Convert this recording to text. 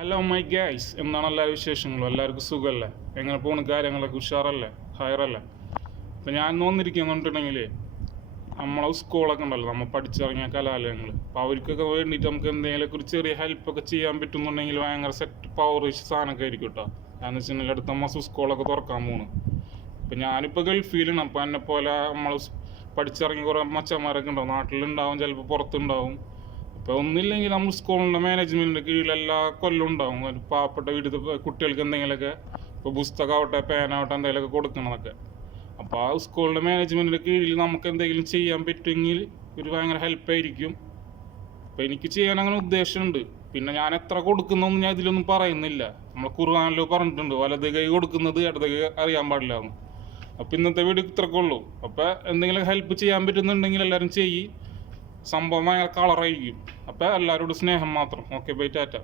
Hello my guys, എന്താണ് എല്ലാവരും വിശേഷങ്ങളും? എല്ലാവർക്കും സുഖമല്ലേ? എങ്ങനെ പോകുന്ന കാര്യങ്ങളൊക്കെ? ഉഷാറല്ലേ? ഹയറല്ലേ? ഇപ്പം ഞാൻ വന്നിരിക്കുന്നുണ്ടെങ്കിൽ നമ്മളെ സ്കൂളൊക്കെ ഉണ്ടല്ലോ, നമ്മൾ പഠിച്ചിറങ്ങിയ കലാലയങ്ങൾ, അപ്പോൾ അവർക്കൊക്കെ വേണ്ടിയിട്ട് നമുക്ക് എന്തെങ്കിലും ഒരു ചെറിയ ഹെൽപ്പൊക്കെ ചെയ്യാൻ പറ്റുന്നുണ്ടെങ്കിൽ ഭയങ്കര സെറ്റ് പവർ സാധനമൊക്കെ ആയിരിക്കും കേട്ടോ. കാരണം വെച്ചിട്ടുണ്ടെങ്കിൽ അടുത്ത മാസം സ്കൂളൊക്കെ തുറക്കാൻ പോകുന്നു. ഇപ്പം ഞാനിപ്പോൾ ഗൾഫിലാണ്. അപ്പോൾ എന്നെ പോലെ നമ്മൾ പഠിച്ചിറങ്ങി കുറേ മച്ചന്മാരൊക്കെ ഉണ്ടാവും, നാട്ടിലുണ്ടാവും, ചിലപ്പോൾ പുറത്തുണ്ടാവും. ഇപ്പോൾ ഒന്നുമില്ലെങ്കിൽ നമ്മൾ സ്കൂളിൻ്റെ മാനേജ്മെൻറ്റിൻ്റെ കീഴിൽ എല്ലാ കൊല്ലം ഉണ്ടാവും ഒരു പാവപ്പെട്ട വീട്ടിൽ കുട്ടികൾക്ക് എന്തെങ്കിലുമൊക്കെ, ഇപ്പോൾ പുസ്തകമാവട്ടെ പേനാവട്ടെ എന്തെങ്കിലുമൊക്കെ കൊടുക്കണതൊക്കെ. അപ്പോൾ ആ സ്കൂളിൻ്റെ മാനേജ്മെൻറ്റിൻ്റെ കീഴിൽ നമുക്ക് എന്തെങ്കിലും ചെയ്യാൻ പറ്റുമെങ്കിൽ ഒരു ഭയങ്കര ഹെൽപ്പായിരിക്കും. അപ്പോൾ എനിക്ക് ചെയ്യാൻ അങ്ങനെ ഉദ്ദേശമുണ്ട്. പിന്നെ ഞാൻ എത്ര കൊടുക്കുന്നൊന്നും ഞാൻ ഇതിലൊന്നും പറയുന്നില്ല. നമ്മൾ ഖുർആനിൽ പറഞ്ഞിട്ടുണ്ട്, വലത് കൈ കൊടുക്കുന്നത് ഇടത് കൈ അറിയാൻ പാടില്ല എന്ന്. അപ്പോൾ ഇന്നത്തെ വീഡിയോ ഇത്രയൊക്കെ ഉള്ളൂ. അപ്പോൾ എന്തെങ്കിലും ഹെൽപ്പ് ചെയ്യാൻ പറ്റുന്നുണ്ടെങ്കിൽ എല്ലാവരും ചെയ്യ്. സംഭവം ഭയങ്കര കളറായിരിക്കും. അപ്പോൾ എല്ലാവരോടും സ്നേഹം മാത്രം. Okay, bye, Tata.